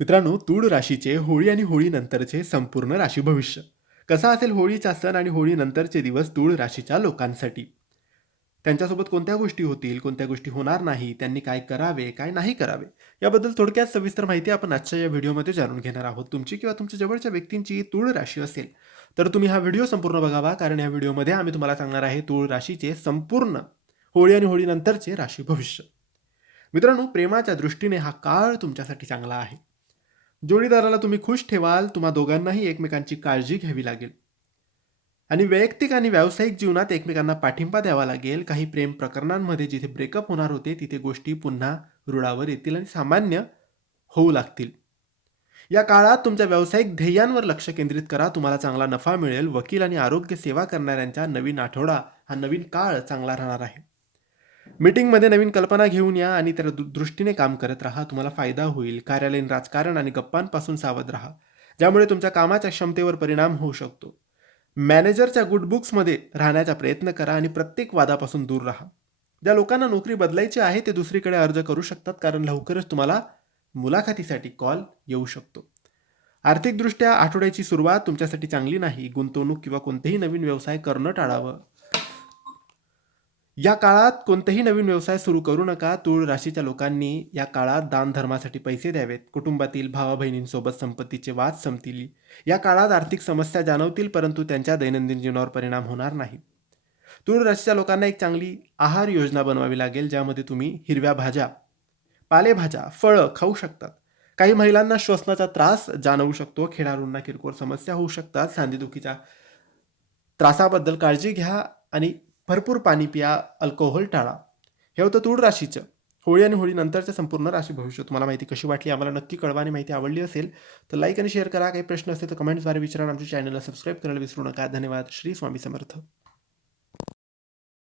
मित्रांनो तूळ राशीचे होळी आणि होळीनंतरचे संपूर्ण राशी भविष्य. कसा असेल होळीचा सण आणि होळीनंतरचे दिवस तूळ राशीच्या लोकांसाठी? त्यांच्यासोबत कोणत्या गोष्टी होतील कोणत्या गोष्टी होणार नाही त्यांनी काय करावे काय नाही करावे याबद्दल थोडक्यात सविस्तर माहिती आपण आजच्या या व्हिडिओमध्ये जाणून घेणार आहोत. तुमची किंवा तुमच्या जवळच्या व्यक्तींची तूळ राशी असेल तर तुम्ही हा व्हिडिओ संपूर्ण बघावा कारण या व्हिडिओमध्ये आम्ही तुम्हाला सांगणार आहे तूळ राशीचे संपूर्ण होळी आणि होळीनंतरचे राशी भविष्य. मित्रांनो प्रेमाच्या दृष्टीने हा काळ तुमच्यासाठी चांगला आहे. जोडीदाराला तुम्ही खुश ठेवाल तुम्हा दोघांनाही एकमेकांची काळजी घ्यावी लागेल. आणि वैयक्तिक आणि व्यावसायिक जीवनात एकमेकांना पाठिंबा द्यावा लागेल. काही प्रेम प्रकरणांमध्ये जिथे ब्रेकअप होणार होते तिथे गोष्टी पुन्हा रुळावर येतील आणि सामान्य होऊ लागतील. या काळात तुमच्या व्यावसायिक ध्येयांवर लक्ष केंद्रित करा. तुम्हाला चांगला नफा मिळेल. वकील आणि आरोग्य सेवा करणाऱ्यांचा नवीन आठवडा हा नवीन काळ चांगला राहणार आहे. मीटिंगमध्ये नवीन कल्पना घेऊन या आणि त्या दृष्टीने काम करत राहा. तुम्हाला फायदा होईल. कार्यालयीन राजकारण आणि गप्पांपासून सावध राहा. ज्यामुळे तुमच्या कामाच्या क्षमतेवर परिणाम होऊ शकतो. मॅनेजरच्या गुडबुक्समध्ये राहण्याचा प्रयत्न करा आणि प्रत्येक वादापासून दूर राहा. ज्या लोकांना नोकरी बदलायची आहे ते दुसरीकडे अर्ज करू शकतात कारण लवकरच तुम्हाला मुलाखतीसाठी कॉल येऊ शकतो. आर्थिकदृष्ट्या आठवड्याची सुरुवात तुमच्यासाठी चांगली नाही. गुंतवणूक किंवा कोणतेही नवीन व्यवसाय करणं टाळावं. या काळात कोणतेही नवीन व्यवसाय सुरू करू नका. तूळ राशीच्या लोकांनी या काळात दानधर्मासाठी पैसे द्यावेत. कुटुंबातील भावा बहिणींसोबत संपत्तीचे वाद संपतील. या काळात आर्थिक समस्या जाणवतील परंतु त्यांच्या दैनंदिन जीवनावर परिणाम होणार नाही. तूळ राशीच्या लोकांना एक चांगली आहार योजना बनवावी लागेल ज्यामध्ये तुम्ही हिरव्या भाज्या पालेभाज्या फळं खाऊ शकतात. काही महिलांना श्वसनाचा त्रास जाणवू शकतो खेळाडूंना किरकोळ समस्या होऊ शकतात. सांधेदुखीच्या त्रासाबद्दल काळजी घ्या आणि भरपूर पाणी पिया अल्कोहोल टाळा. हे होतं तूळ राशीचं. होळी आणि होळीनंतरचं संपूर्ण राशी भविष्य तुम्हाला माहिती कशी वाटली? आम्हाला नक्की कळवा आणि माहिती आवडली असेल तर लाईक आणि शेअर करा. काही प्रश्न असेल तर कमेंट्सद्वारे विचारा आमच्या चॅनलला सबस्क्राईब करायला विसरू नका. धन्यवाद. श्री स्वामी समर्थ.